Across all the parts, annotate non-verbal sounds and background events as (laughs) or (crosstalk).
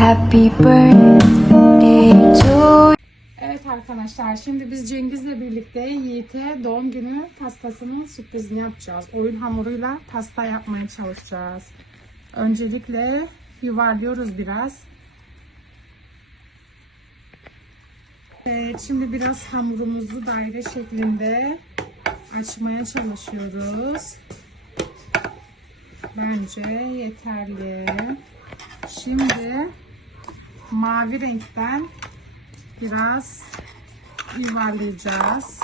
Happy birthday to Evet arkadaşlar şimdi biz Cengiz'le birlikte Yiğit'e doğum günü pastasının sürprizini yapacağız. Oyun hamuruyla pasta yapmaya çalışacağız. Öncelikle yuvarlıyoruz biraz. Evet şimdi biraz hamurumuzu daire şeklinde açmaya çalışıyoruz. Bence yeterli. Şimdi mavi renkten biraz yuvarlayacağız.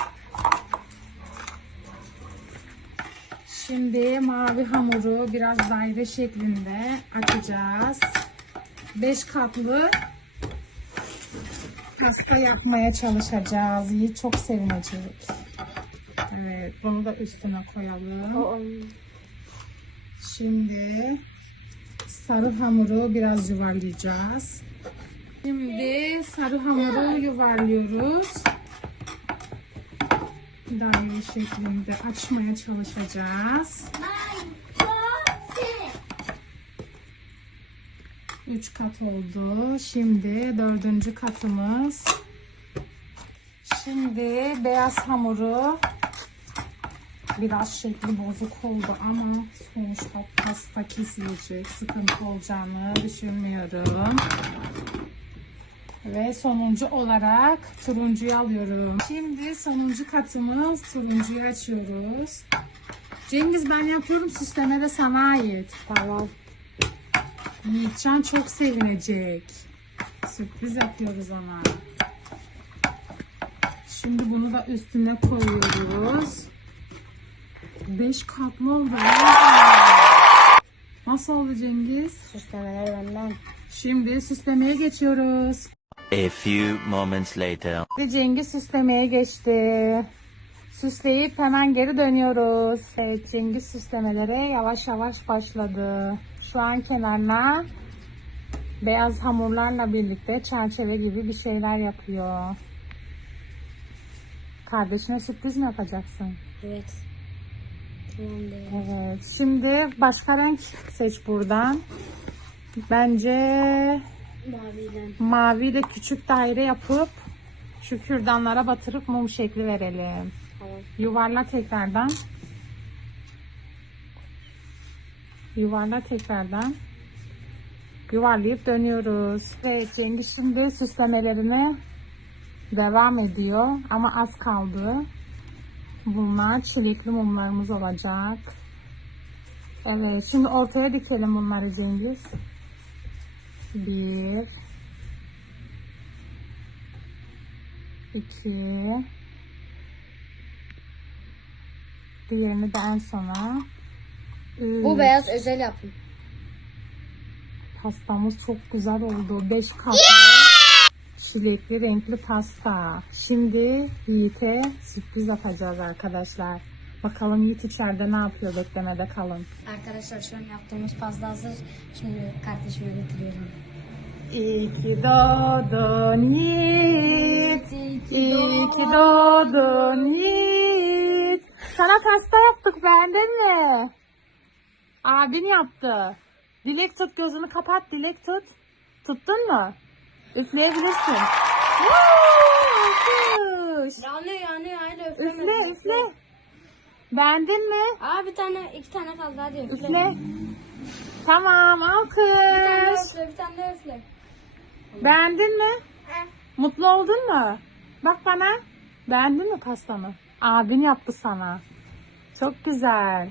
Şimdi mavi hamuru biraz daire şeklinde açacağız. 5 katlı pasta yapmaya çalışacağız. Yiğit çok sevinecek. Evet, bunu da üstüne koyalım. Şimdi sarı hamuru biraz yuvarlayacağız. Şimdi sarı hamuru yuvarlıyoruz. Daire şeklinde açmaya çalışacağız. Üç kat oldu. Şimdi dördüncü katımız. Şimdi beyaz hamuru biraz şekli bozuk oldu ama sonuçta pasta kesilecek. Sıkıntı olacağını düşünmüyorum. Ve sonuncu olarak turuncuyu alıyorum. Şimdi sonuncu katımız turuncuyu açıyoruz. Cengiz ben yapıyorum süsleme de sana ait. Tamam. Yiğitcan çok sevinecek. Sürpriz yapıyoruz ona. Şimdi bunu da üstüne koyuyoruz. 5 katlı oldu. Nasıl oldu Cengiz? Süslemeler benden. Şimdi süslemeye geçiyoruz. A few moments later. Ve Cengiz süslemeye geçti. Süsleyip hemen geri dönüyoruz. Evet Cengiz süslemelere yavaş yavaş başladı. Şu an kenarına beyaz hamurlarla birlikte çerçeve gibi bir şeyler yapıyor. Kardeşine sürpriz mi yapacaksın? Evet. Tamamdır. Evet. Şimdi başka renk seç buradan. Bence Maviyle. maviyle küçük daire yapıp şu kürdanlara batırıp mum şekli verelim. Tamam. Yuvarla tekrardan. Yuvarla tekrardan. Yuvarlayıp dönüyoruz. Evet Cengiz şimdi süslemelerine devam ediyor. Ama az kaldı. Bunlar çilekli mumlarımız olacak. Evet şimdi ortaya dikelim bunları Cengiz. Bir. iki, Diğerini de en sona. Üç. Bu beyaz özel yapım. Pastamız çok güzel oldu. 5 katlı çilekli renkli pasta. Şimdi Yiğit'e sürpriz yapacağız arkadaşlar. Bakalım Yiğit içeride ne yapıyor beklemede kalın. Arkadaşlar şu an yaptığımız pasta hazır. Şimdi kardeşime getiriyorum. İyi ki doğdun Yiğit. İyi ki doğdun Yiğit. Sana pasta yaptık beğendin mi? Abin yaptı. Dilek tut gözünü kapat dilek tut. Tuttun mu? Üfleyebilirsin. Woo. Yanıyor yanıyor. Beğendin mi? Aa bir tane iki tane kaldı hadi üfle. Üfle. Tamam Bir tane alkış. üfle bir tane üfle. Beğendin mi? Mutlu oldun mu? Bak bana. Beğendin mi pastanı? Abin yaptı sana. Çok güzel.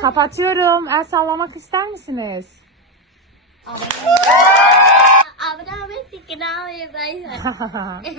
Kapatıyorum. El sallamak ister misiniz? Abone olmayı, abone olmayı, (laughs)